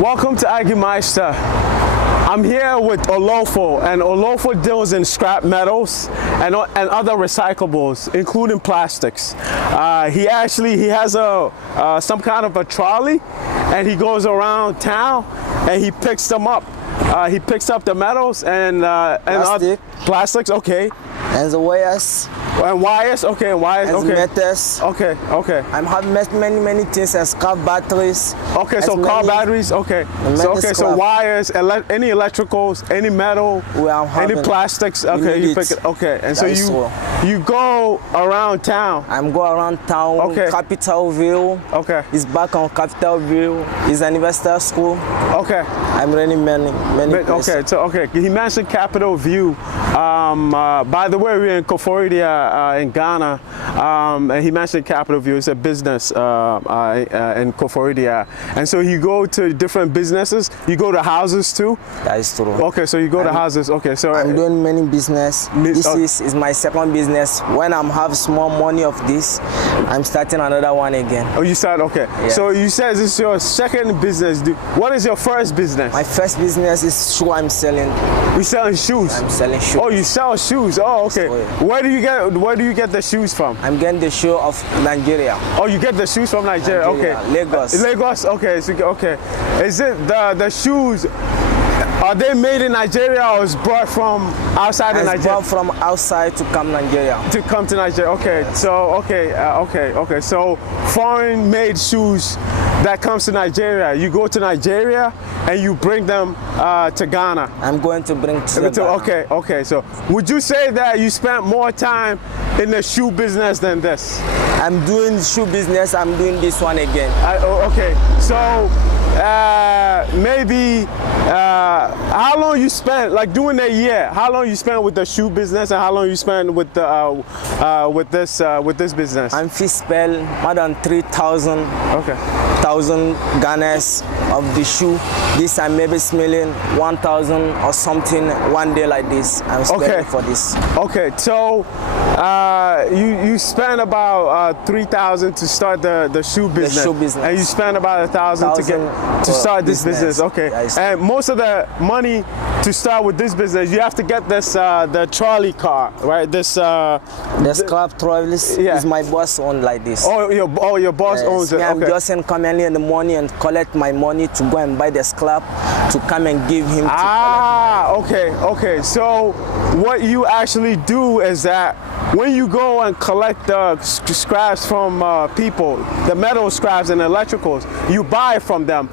Welcome to Agyeimeister. I'm here with Olofo, and Olofo deals in scrap metals and other recyclables, including plastics. He has some kind of a trolley, and he goes around town and he picks them up. He picks up the metals and other plastics. Okay. And the wires. And wires, okay, and wires, and okay. Metals. Okay, okay. I have met many things as car batteries. Okay, so car batteries, okay. So wires, any electricals, any metal, any plastics, okay, you pick it, okay. And so you go around town. I'm go around town, okay. Capital View. Okay. It's back on Capital View. It's an investor school. Okay. I'm running many places. Okay, so he mentioned Capital View. By the way, we're in Koforidua in Ghana, and he mentioned Capital View. It's a business in Koforidua, and so you go to different businesses. You go to houses too. That is true. Okay, so you go to houses. Okay, so I'm doing many business. This is my second business. When I'm have small money of this, I'm starting another one again. Oh, you start, okay. Yes. So you said this is your second business. What is your first business? My first business is shoe I'm selling. You're selling shoes? I'm selling shoes. Oh, you sell shoes. Oh, okay. Where do you get the shoes from? I'm getting the shoe of Nigeria. Oh, you get the shoes from Nigeria? Okay. Lagos. Lagos, okay. So, okay. Is it the shoes? Are they made in Nigeria or is brought from outside of Nigeria? It's brought from outside to come Nigeria. To come to Nigeria, okay. Yes. So, okay. So, foreign-made shoes that comes to Nigeria. You go to Nigeria and you bring them to Ghana. I'm going to bring to Ghana. Okay. So, would you say that you spent more time in the shoe business than this? I'm doing shoe business. I'm doing this one again. Okay. So, maybe how long you spent, like doing a year? How long you spent with the shoe business, and how long you spent with the with this business? I'm spent more than 3,000. Okay. 1,000 Ghanas of the shoe. This I'm maybe smelling 1,000 or something one day like this. I'm spending for this. Okay. So you spent about 3,000 to start the shoe business. The shoe business. And you spent about 1,000 to start this business. Okay. And most of the money to start with this business, you have to get this the trolley car, right? This the scrap trolleys is my boss own like this. Oh, your boss owns it. I'm just coming in the morning and collect my money to go and buy the scrap to come and give him. Okay. So what you actually do is that when you go and collect the scraps from people, the metal scraps and electricals, you buy from them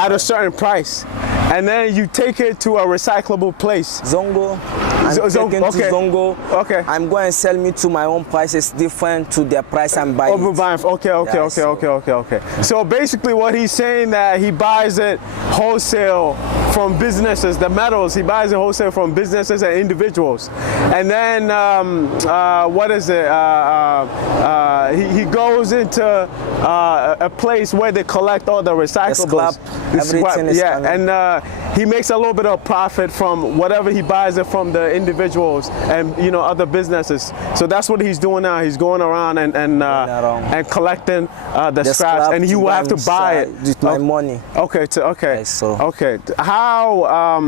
at a certain price, and then you take it to a recyclable place. Zongo. I'm taking to Zongo. Okay. I'm going to sell me to my own price. It's different to the price I'm buying. Okay. So basically what he's saying that he buys it wholesale from businesses, the metals, he buys it wholesale from businesses and individuals. And then, he goes into a place where they collect all the recyclables. Everything is coming. And he makes a little bit of profit from whatever he buys it from the individuals and other businesses. So that's what he's doing now. He's going around and collecting the scraps, and he will have to buy it with my money. Okay. How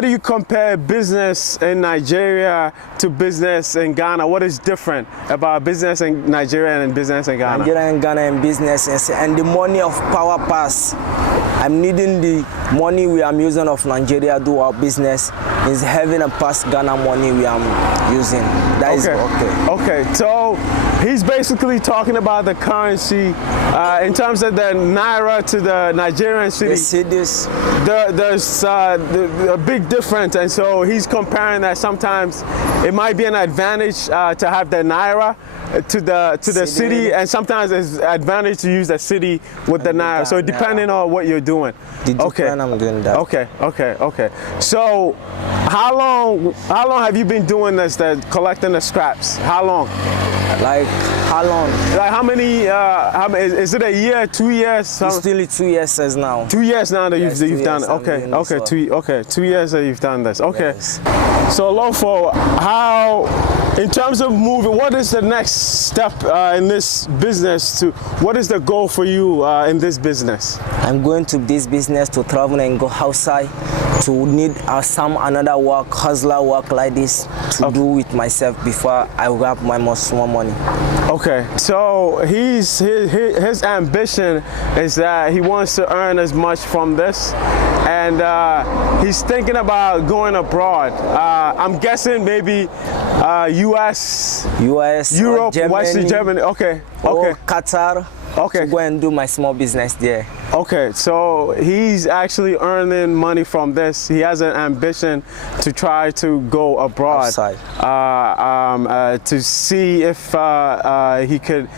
do you compare business in Nigeria to business in Ghana? What is different about business in Nigeria and business in Ghana? Nigeria and Ghana and business and the money of power pass. I'm needing the money we are using of Nigeria to do our business is having a past Ghana money we are using. That is okay. Okay, so he's basically talking about the currency in terms of the Naira to the Nigerian city. The cities. There's a big difference, and so he's comparing that sometimes it might be an advantage to have the Naira to the city, and sometimes it's an advantage to use the city with the Naira. So depending on what you're doing. I'm doing that. Okay. So how long have you been doing this, collecting the scraps? How long? Like how long? Like how many? Is it a year, 2 years? It's still 2 years as now. 2 years now that you've done it. 2 years that you've done this. Okay. Yes. So Olofo, how In terms of moving, what is the next step in this business? What is the goal for you in this business? I'm going to this business to travel and go outside to need some another work, hustler work like this to do with myself before I will have my more small money. Okay, so his ambition is that he wants to earn as much from this, and he's thinking about going abroad. I'm guessing maybe US, Europe, Western Germany. Okay, or Qatar. Okay. To go and do my small business there. Okay, so he's actually earning money from this. He has an ambition to try to go abroad to see if he could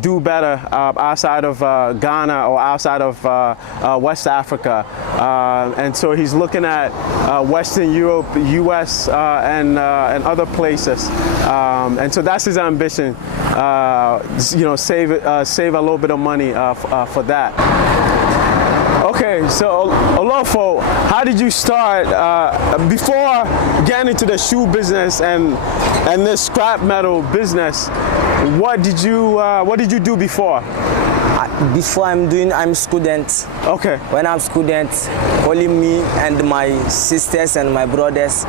do better outside of Ghana or outside of West Africa. And so he's looking at Western Europe, US, and other places. And so that's his ambition. Save a little bit of money for that. Okay, so Olofo, how did you start before getting into the shoe business and this scrap metal business? What did you do before? Before I'm student. Okay. When I'm student, only me and my sisters and my brothers.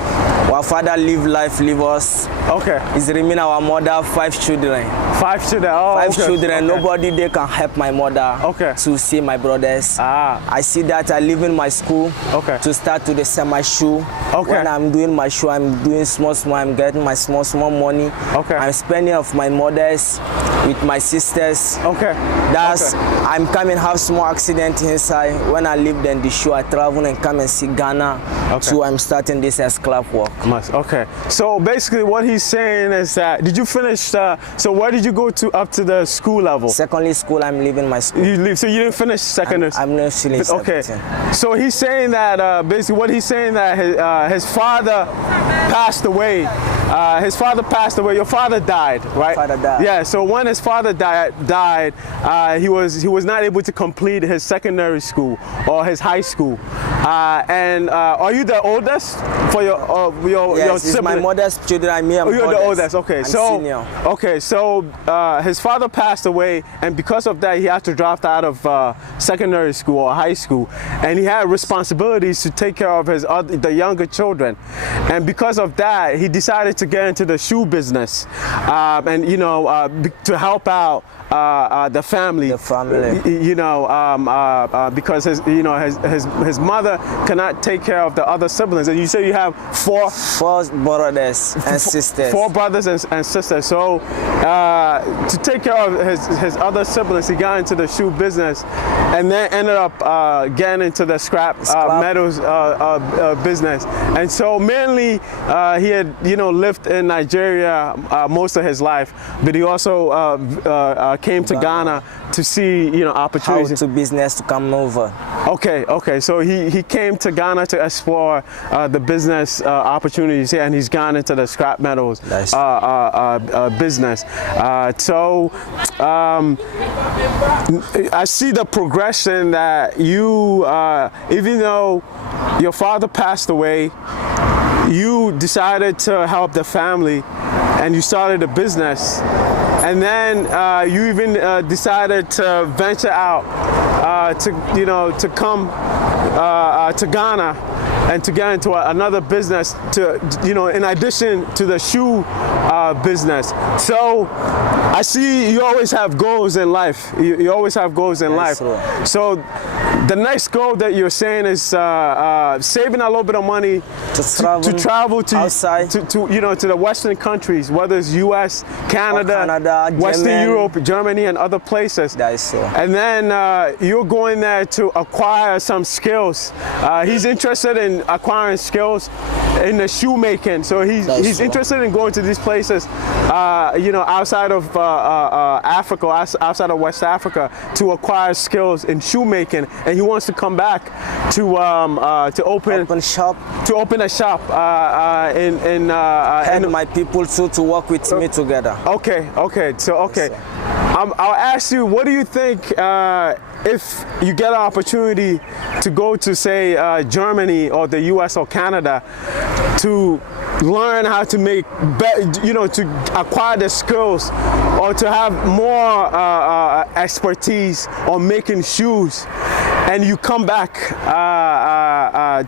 Our father leave us. Okay. It's remain our mother 5 children. 5 children. Oh, 5 okay. children. Okay. Nobody they can help my mother. Okay. To see my brothers. I see that I leave in my school. Okay. To start to sell my shoe. Okay. When I'm doing my shoe, I'm doing small. I'm getting my small money. Okay. I'm spending of my mothers with my sisters. Okay. That's I'm coming have small accident inside. When I leave then the show, I travel and come and see Ghana. Okay. So I'm starting this as club work. Okay. So basically what he's saying is that, did you finish, so where did you go to up to the school level? Secondary school, I'm leaving my school. You leave, so you didn't finish secondary? I'm not finished. Okay. So he's saying that, basically what he's saying that his father passed away. His father passed away. Your father died, right? Father died. Yeah. So when his father died, he was not able to complete his secondary school or his high school. And are you the oldest for your yes, sibling? It's my mother's children. I'm here. You're the oldest. Okay. I'm so senior. Okay. So his father passed away, and because of that, he had to drop out of secondary school or high school, and he had responsibilities to take care of the younger children, and because of that, he decided to get into the shoe business, and to help out the family. Because his mother cannot take care of the other siblings, and you say you have four brothers and sisters. 4 brothers and sisters. So to take care of his other siblings, he got into the shoe business, and then ended up getting into the scrap metals business. And so mainly he had lived in Nigeria most of his life, but he also came to Ghana to see opportunities. How to business to come over. Okay. So he came to Ghana to explore the business opportunities here, and he's gone into the scrap metals business. So I see the progression that you, even though your father passed away, you decided to help the family, and you started a business, and then you even decided to venture out to come to Ghana and to get into another business in addition to the shoe business. So I see you always have goals in life. You always have goals in life. So the next goal that you're saying is saving a little bit of money to travel to outside to the Western countries, whether it's US, Canada, Western Europe, Germany, and other places. That is so. And then you're going there to acquire some skills. He's interested in acquiring skills in the shoemaking. So he's interested in going to these places, outside of Africa, outside of West Africa, to acquire skills in shoemaking, and he wants to come back to open a shop and my people too to work with me together. Okay. So I'll ask you, what do you think if you get an opportunity to go to, say, Germany or the US or Canada to learn how to make, to acquire the skills or to have more expertise on making shoes, and you come back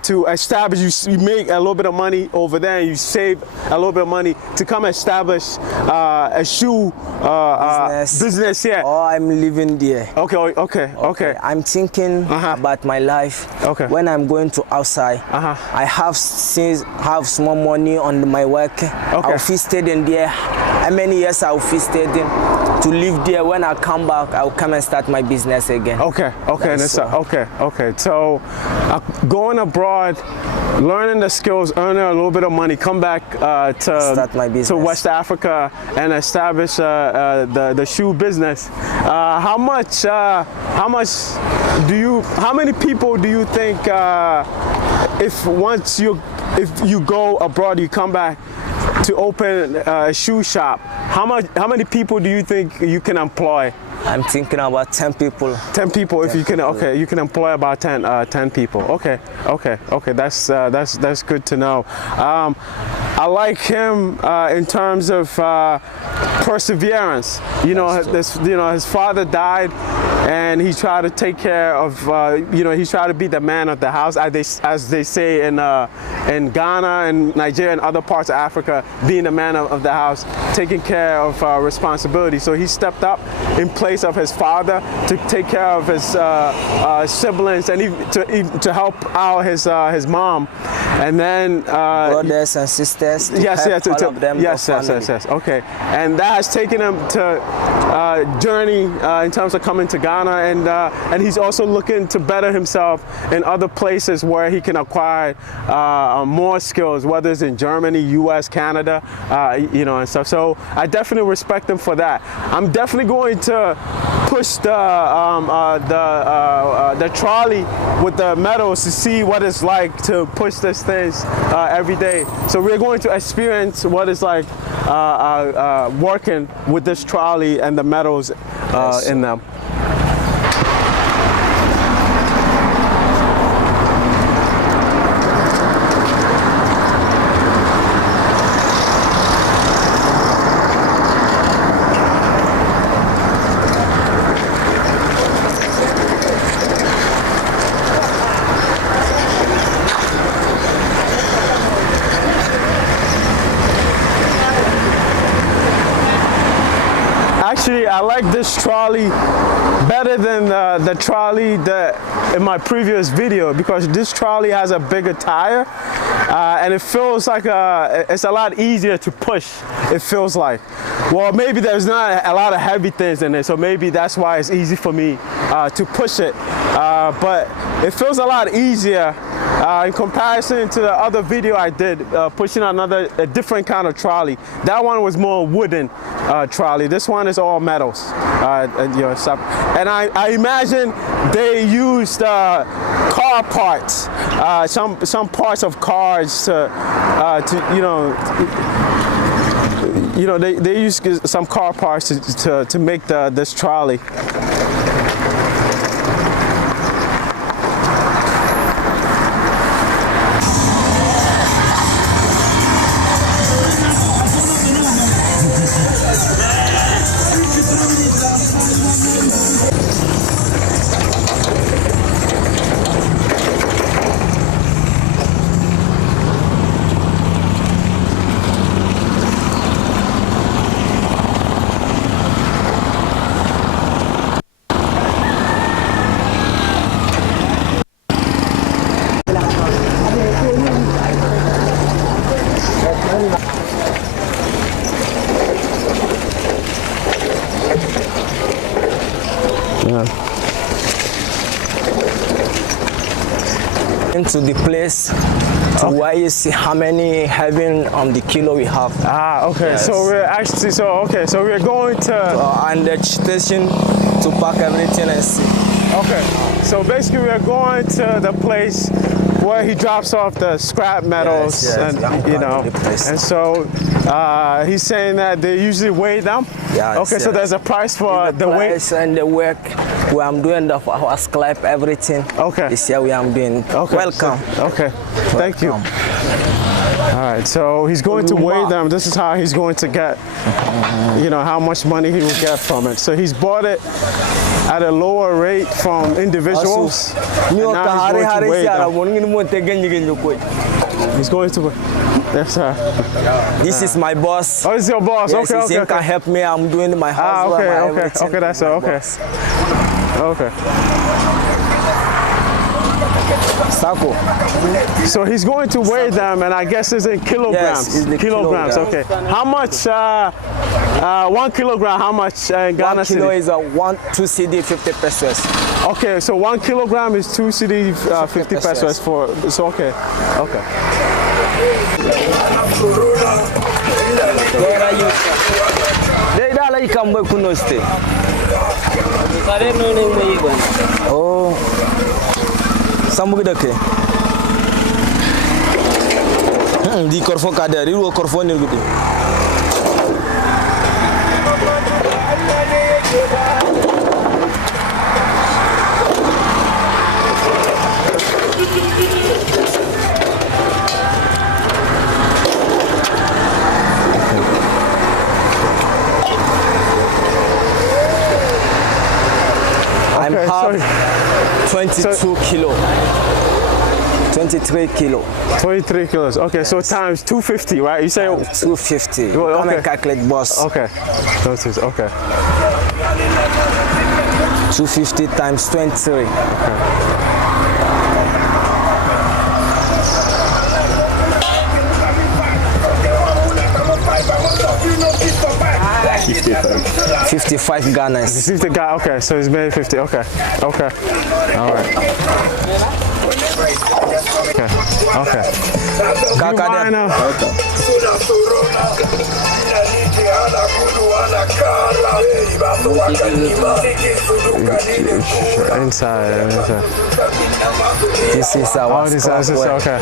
to establish, you make a little bit of money over there, and you save a little bit of money to come establish a shoe business here. Oh, I'm living there. Okay. I'm thinking about my life. Okay. When I'm going to outside, I have small money on my work. I'll feel staying in there. How many years I'll feel staying to live there? When I come back, I'll come and start my business again. Okay. So going abroad, learning the skills, earning a little bit of money, come back to West Africa and establish the shoe business. How many people do you think if you go abroad, you come back to open a shoe shop, how many people do you think you can employ? I'm thinking about 10 people. 10 people, if you can, you can employ about 10 people. Okay, that's good to know. I like him in terms of perseverance. His father died, and he tried to take care of, he tried to be the man of the house, as they say in Ghana and Nigeria and other parts of Africa, being the man of the house, taking care of responsibility. So he stepped up in place of his father to take care of his siblings and even to help out his mom, and then brothers and sisters. Yes. Okay, and that has taken him to journey in terms of coming to Ghana, and he's also looking to better himself in other places where he can acquire more skills, whether it's in Germany, U.S., Canada, and stuff. So I definitely respect him for that. I'm definitely going to push the trolley with the metals to see what it's like to push these things every day. So we're going to experience what it's like working with this trolley and the metals in them. Actually, I like this trolley better than the trolley in my previous video, because this trolley has a bigger tire and it feels like it's a lot easier to push. It feels like, well, maybe there's not a lot of heavy things in it, so maybe that's why it's easy for me to push it, but it feels a lot easier in comparison to the other video I did, pushing a different kind of trolley. That one was more wooden trolley. This one is all metals. And I imagine they used car parts, some parts of cars they use some car parts to make this trolley. Into the place to where you see how many heaven on the kilo we have. Okay. Yes. So we're actually so we're going to and the station to pack everything and see. Okay. So basically we're going to the place where he drops off the scrap metals, and and so he's saying that they usually weigh them. Okay, so there's a price for the weight and the work where I'm doing our scrap everything. Okay. This year we am doing. Okay. Welcome. So, okay. Thank you. All right, so he's going to weigh them. This is how he's going to get, how much money he will get from it. So he's bought it at a lower rate from individuals. And now he's going to weigh them. He's going to weigh. Yes, sir. This is my boss. Oh, this is your boss. Yes, okay. He can help me. I'm doing my house. Okay, that's it. Okay. Sako. So he's going to weigh them, and I guess it's in kilograms. Yes, it's kilograms. Okay. How much? 1 kilogram. How much in Ghana? 1 kilo is 2 CD 50 pesos. Okay, so 1 kilogram is 2 CD 50 pesos for. So okay. Oh. Sambu dake. Di korfo kader, iru korfo ni gudi. I'm half 22 kilo. 23 kilo. 23 kilos. Okay, yes. So times 250, right? You say 250. Well, okay. Can I calculate, boss? Okay. Okay. 250 times 23. Okay. 55 Ghanas. 50 Ghana. Okay, so it's made 50. Okay. All right. Okay. Inside. This is our okay.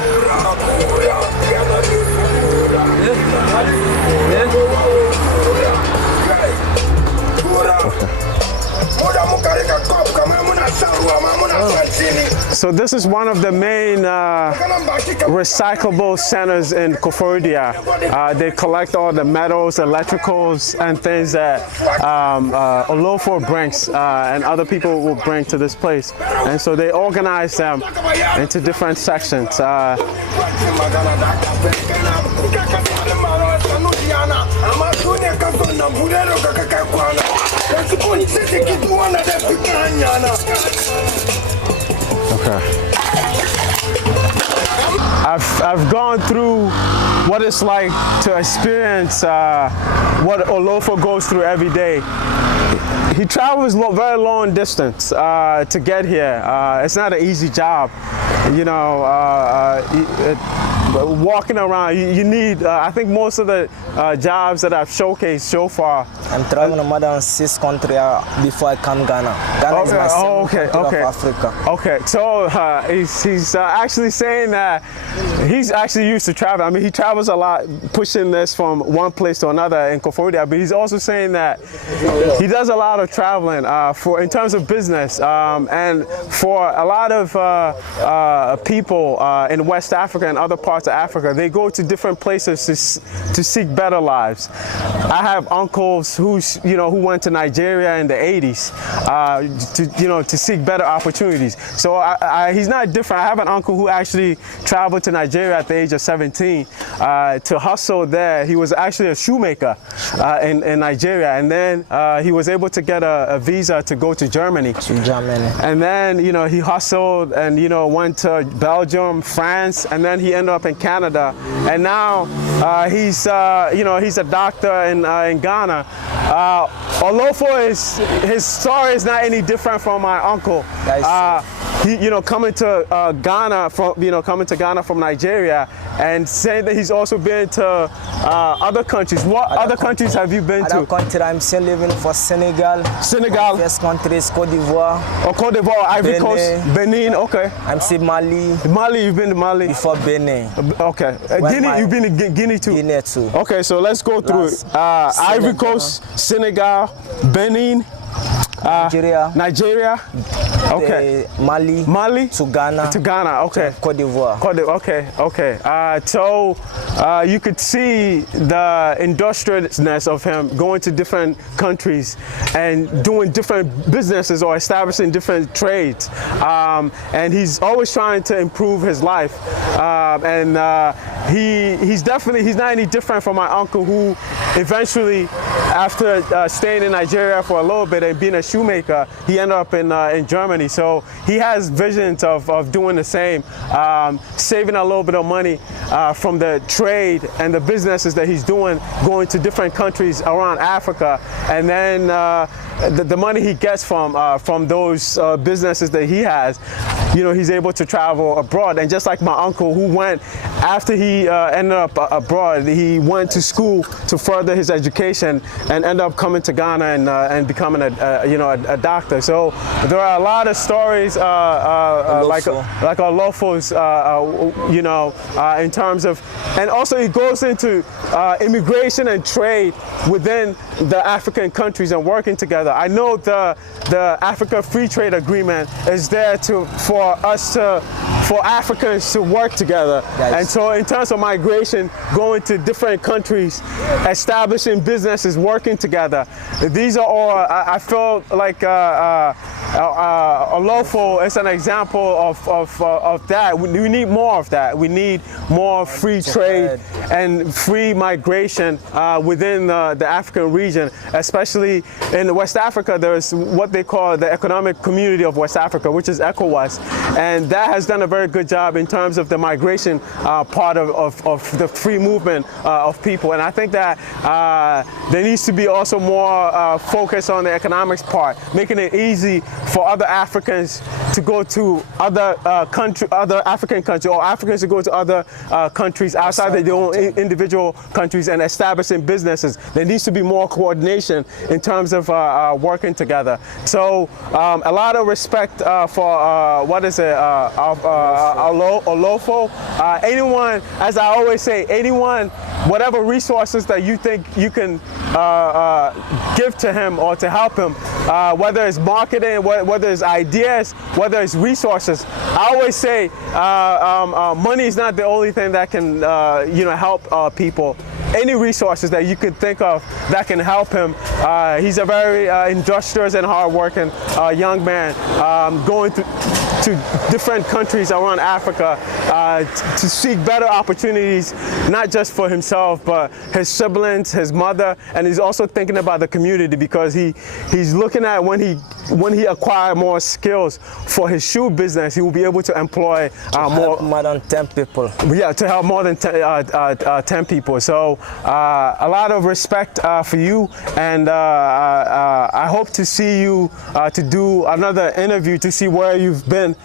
So this is one of the main recyclable centers in Koforidua. They collect all the metals, electricals, and things that Olofo brings and other people will bring to this place. And so they organize them into different sections. Okay. I've gone through what it's like to experience what Olofo goes through every day. He travels very long distance to get here. It's not an easy job, walking around. You need, I think most of the jobs that I've showcased so far. I'm traveling more than 6 countries before I come Ghana. Ghana is my second country of Africa. Okay, so he's actually saying that he's actually used to travel. I mean, he travels a lot, pushing this from one place to another in Koforidua, but he's also saying that he does a lot of traveling in terms of business, and for a lot of people in West Africa and other parts of Africa, they go to different places to seek better lives. I have uncles who went to Nigeria in the 80s to seek better opportunities. So he's not different. I have an uncle who actually traveled to Nigeria at the age of 17 to hustle there. He was actually a shoemaker in Nigeria, and then he was able to get a visa to go to Germany. And then he hustled and went to Belgium, France, and then he ended up in Canada. And now he's a doctor in Ghana. Olofo his story is not any different from my uncle. Coming to Ghana from Nigeria, and saying that he's also been to other countries. What other countries have you been to? Other country, I'm still living for Senegal. Senegal. First country is Cote d'Ivoire. Oh, Cote d'Ivoire, Ivory Coast, Benin. Okay. I'm still Mali. Mali, you've been to Mali. Before Benin. Okay. Guinea, you've been to Guinea too. Guinea too. Okay, so let's go through it. Ivory Coast, Senegal, Benin. Nigeria. Nigeria. Okay. Mali. Mali. To Ghana. To Ghana. Okay. Cote d'Ivoire. Okay. So you could see the industriousness of him going to different countries and doing different businesses or establishing different trades. And he's always trying to improve his life. He's not any different from my uncle, who eventually, after staying in Nigeria for a little bit and being a shoemaker, he ended up in Germany. So he has visions of doing the same, saving a little bit of money from the trade and the businesses that he's doing, going to different countries around Africa, and then the money he gets from those businesses that he has, he's able to travel abroad. And just like my uncle, who went, after he ended up abroad, he went to school to further his education and ended up coming to Ghana and becoming a doctor. So there are a lot of stories like Olofo's, in terms of, and also he goes into immigration and trade within the African countries and working together. I know the Africa Free Trade Agreement is there for Africans to work together. Nice. And so in terms of migration, going to different countries, establishing businesses, working together, these are all, I feel like Olofo is an example of that. We need more of that. We need more free trade and free migration within the African region, especially in West Africa. There's what they call the Economic Community of West Africa, which is ECOWAS, and that has done a very good job in terms of the migration part of the free movement of people. And I think that there needs to be also more focus on the economics part, making it easy for other Africans to go to other African countries, or Africans to go to other countries outside their own individual countries and establishing businesses. There needs to be more coordination in terms of working together. So a lot of respect for Olofo. Anyone, as I always say, whatever resources that you think you can give to him or to help him, whether it's marketing, whether it's ideas, whether it's resources. I always say money is not the only thing that can help people. Any resources that you could think of that can help him. He's a very industrious and hardworking young man, going to different countries around Africa to seek better opportunities, not just for himself, but his siblings, his mother, and he's also thinking about the community, because he's looking at when he acquires more skills for his shoe business, he will be able to employ more than 10 people. Yeah, to help more than 10 people. So a lot of respect for you, and I hope to see you to do another interview to see where you've been,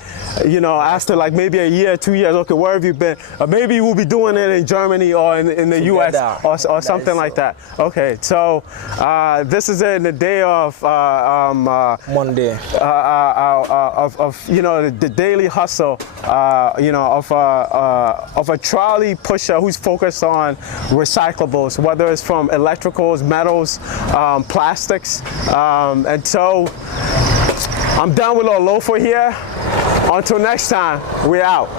after like maybe a year, 2 years. Okay, where have you been? Maybe we'll be doing it in Germany or in the US or something like that. Okay, so this is in the day of Monday of the daily hustle, of a trolley pusher who's focused on recyclables, whether it's from electricals, metals, plastics, and so I'm done with Olofo here. Until next time, we're out.